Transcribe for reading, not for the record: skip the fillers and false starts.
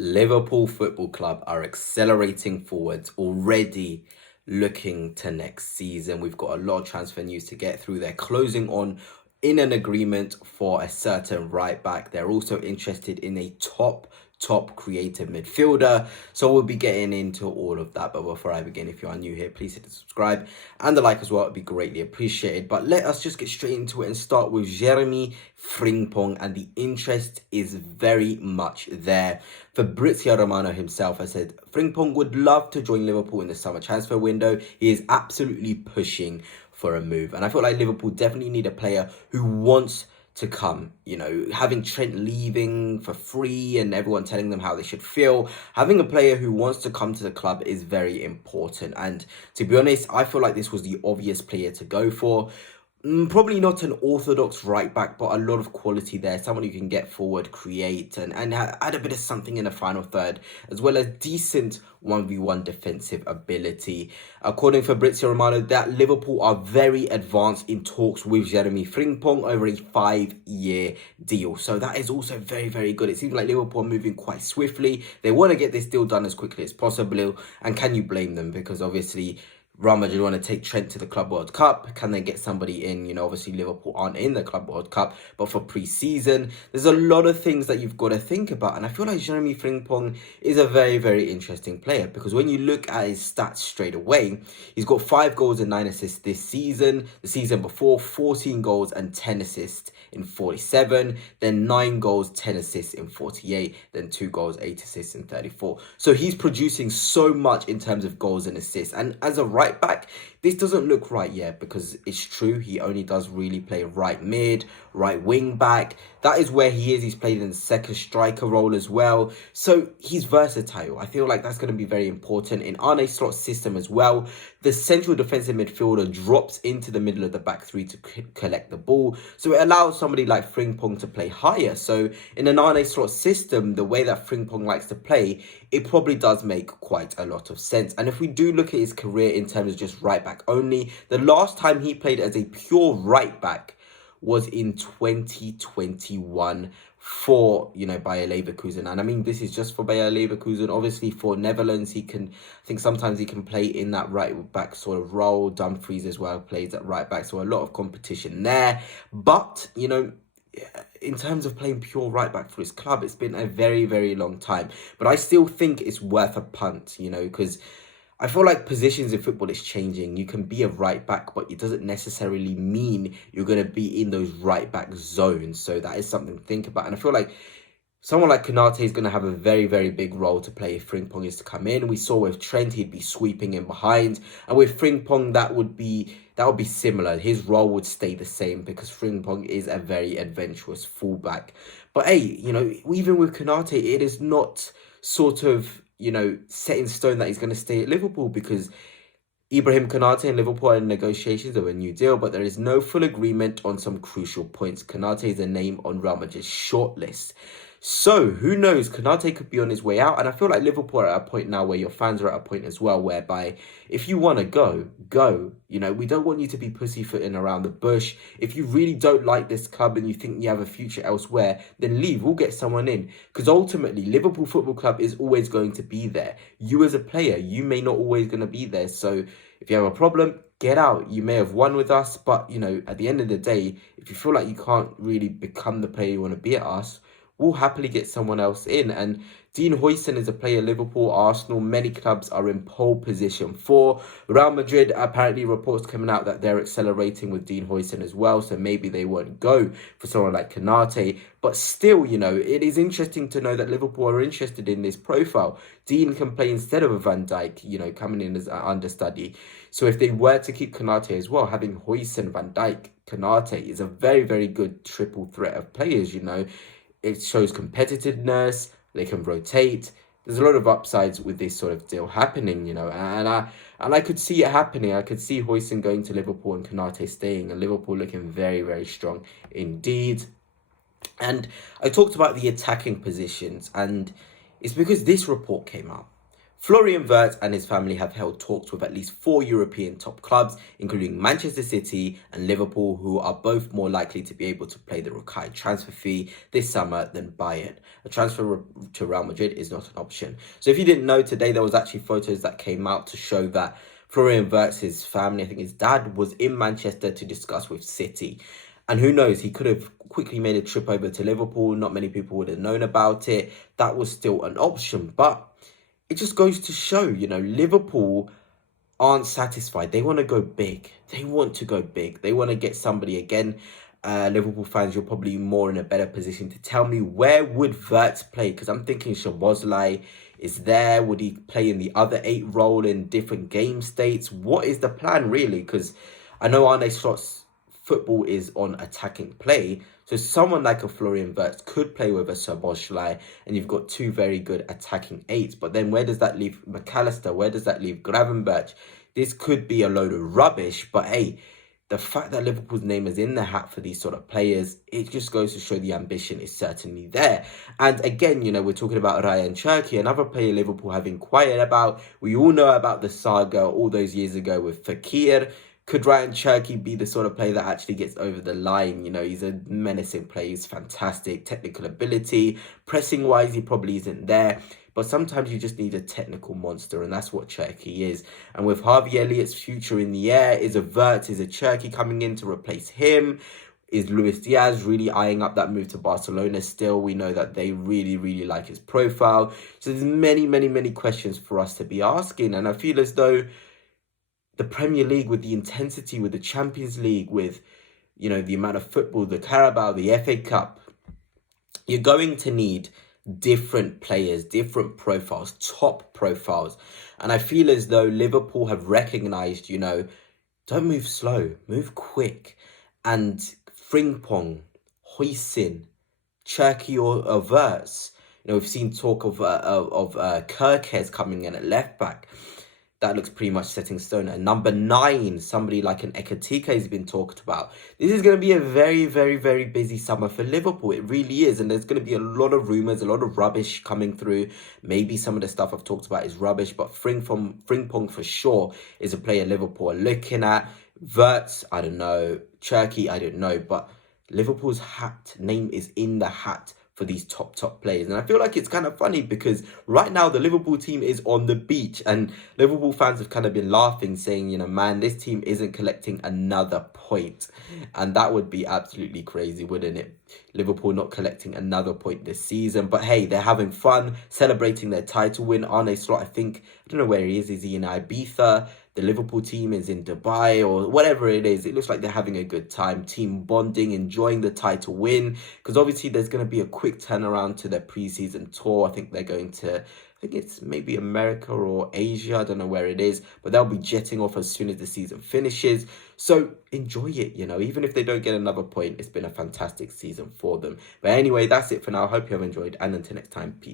Liverpool Football Club are accelerating forwards, already looking to next season. We've got a lot of transfer news to get through. They're closing on in an agreement for a certain right back. They're also interested in a top creative midfielder. So we'll be getting into all of that. But before I begin, if you are new here, please hit the subscribe and the like as well. It'd be greatly appreciated. But let us just get straight into it and start with Jeremie Frimpong, and the interest is very much there. Fabrizio Romano himself has said Frimpong would love to join Liverpool in the summer transfer window. He is absolutely pushing for a move, and I feel like Liverpool definitely need a player who wants to come. You know, having Trent leaving for free and everyone telling them how they should feel, having a player who wants to come to the club is very important. And to be honest, I feel like this was the obvious player to go for. Probably not an orthodox right back, but a lot of quality there. Someone who can get forward, create, and add a bit of something in the final third, as well as decent 1v1 defensive ability. According to Fabrizio Romano, that Liverpool are very advanced in talks with Jeremie Frimpong over a 5-year deal. So that is also very, very good. It seems like Liverpool are moving quite swiftly. They want to get this deal done as quickly as possible. And can you blame them? Because obviously Real Madrid want to take Trent to the Club World Cup. Can they get somebody in? You know, obviously Liverpool aren't in the Club World Cup, but for pre-season, there's a lot of things that you've got to think about. And I feel like Jeremie Frimpong is a very, very interesting player, because when you look at his stats straight away, he's got 5 goals and 9 assists this season. The season before, 14 goals and 10 assists in 47, then 9 goals, 10 assists in 48, then 2 goals, 8 assists in 34. So he's producing so much in terms of goals and assists. And as a right back, this doesn't look right yet, because it's true, he only does really play right mid, right wing back. That is where he is. He's played in the second striker role as well. So he's versatile. I feel like that's going to be very important in Arne Slot's system as well. The central defensive midfielder drops into the middle of the back three to collect the ball. So it allows somebody like Frimpong to play higher. So in an Arne Slot system, the way that Frimpong likes to play, it probably does make quite a lot of sense. And if we do look at his career in terms of just right back only, the last time he played as a pure right back was in 2021 for, Bayer Leverkusen. And I mean, this is just for Bayer Leverkusen. Obviously, for Netherlands, I think sometimes he can play in that right back sort of role. Dumfries as well plays at right back. So a lot of competition there. But, in terms of playing pure right back for his club, it's been a very, very long time. But I still think it's worth a punt, because I feel like positions in football is changing. You can be a right back, but it doesn't necessarily mean you're going to be in those right back zones. So that is something to think about. And I feel like someone like Konate is going to have a very, very big role to play if Frimpong is to come in. We saw with Trent, he'd be sweeping in behind. And with Frimpong, that would be similar. His role would stay the same, because Frimpong is a very adventurous fullback. But hey, even with Konate, it is not sort of, set in stone that he's going to stay at Liverpool, because Ibrahim Konate and Liverpool are in negotiations of a new deal, but there is no full agreement on some crucial points. Konate is a name on Real Madrid's shortlist. So, who knows? Konate could be on his way out. And I feel like Liverpool are at a point now where your fans are at a point as well, whereby if you want to go. We don't want you to be pussyfooting around the bush. If you really don't like this club and you think you have a future elsewhere, then leave. We'll get someone in. Because ultimately, Liverpool Football Club is always going to be there. You as a player, you may not always going to be there. So, if you have a problem, get out. You may have won with us, but, at the end of the day, if you feel like you can't really become the player you want to be at us, we'll happily get someone else in. And Dean Huijsen is a player Liverpool, Arsenal, many clubs are in pole position for. Real Madrid, apparently reports coming out that they're accelerating with Dean Huijsen as well. So maybe they won't go for someone like Konate. But still, it is interesting to know that Liverpool are interested in this profile. Dean can play instead of a Van Dijk, coming in as an understudy. So if they were to keep Konate as well, having Huijsen, Van Dijk, Konate is a very, very good triple threat of players, It shows competitiveness. They can rotate. There's a lot of upsides with this sort of deal happening, and I could see it happening. I could see Huijsen going to Liverpool and Konate staying, and Liverpool looking very, very strong indeed. And I talked about the attacking positions, and it's because this report came out. Florian Wirtz and his family have held talks with at least 4 European top clubs, including Manchester City and Liverpool, who are both more likely to be able to pay the required transfer fee this summer than Bayern. A transfer to Real Madrid is not an option. So if you didn't know, today there was actually photos that came out to show that Florian Wirtz's family, I think his dad, was in Manchester to discuss with City. And who knows, he could have quickly made a trip over to Liverpool. Not many people would have known about it. That was still an option, but it just goes to show, Liverpool aren't satisfied. They want to go big. They want to go big. They want to get somebody again. Liverpool fans, you're probably more in a better position to tell me, where would Wirtz play? Because I'm thinking Szoboszlai is there. Would he play in the other 8 role in different game states? What is the plan really? Because I know Arne Slot's football is on attacking play. So someone like a Florian Wirtz could play with a Szoboszlai, and you've got 2 very good attacking 8s. But then where does that leave McAllister? Where does that leave Gravenberch? This could be a load of rubbish, but hey, the fact that Liverpool's name is in the hat for these sort of players, it just goes to show the ambition is certainly there. And again, we're talking about Ryan Cherki, another player Liverpool have inquired about. We all know about the saga all those years ago with Fekir. Could Ryan Cherki be the sort of player that actually gets over the line? He's a menacing player. He's fantastic. Technical ability. Pressing-wise, he probably isn't there. But sometimes you just need a technical monster, and that's what Cherki is. And with Harvey Elliott's future in the air, is a Wirtz, is a Cherki coming in to replace him? Is Luis Diaz really eyeing up that move to Barcelona still? We know that they really, really like his profile. So there's many, many, many questions for us to be asking. And I feel as though the Premier League, with the intensity, with the Champions League, with, the amount of football, the Carabao, the FA Cup, you're going to need different players, different profiles, top profiles. And I feel as though Liverpool have recognised, don't move slow, move quick. And Frimpong, Huijsen, Cherki or Wirtz, we've seen talk of Kirkes coming in at left back. That looks pretty much set in stone. And number 9, somebody like an Ekatike has been talked about. This is going to be a very, very, very busy summer for Liverpool. It really is. And there's going to be a lot of rumours, a lot of rubbish coming through. Maybe some of the stuff I've talked about is rubbish, but Frimpong for sure is a player Liverpool are looking at. Wirtz, I don't know. Cherki, I don't know. But Liverpool's name is in the hat for these top players. And I feel like it's kind of funny because right now the Liverpool team is on the beach, and Liverpool fans have kind of been laughing, saying, man, this team isn't collecting another point. And that would be absolutely crazy, wouldn't it? Liverpool not collecting another point this season. But hey, they're having fun, celebrating their title win. Arne Slot, I don't know where he is. Is he in Ibiza? The Liverpool team is in Dubai or whatever it is. It looks like they're having a good time, team bonding, enjoying the title win. Because obviously there's going to be a quick turnaround to their preseason tour. I think they're going to, I think it's maybe America or Asia. I don't know where it is. But they'll be jetting off as soon as the season finishes. So enjoy it, even if they don't get another point. It's been a fantastic season for them. But anyway, that's it for now. I hope you have enjoyed. And until next time, peace.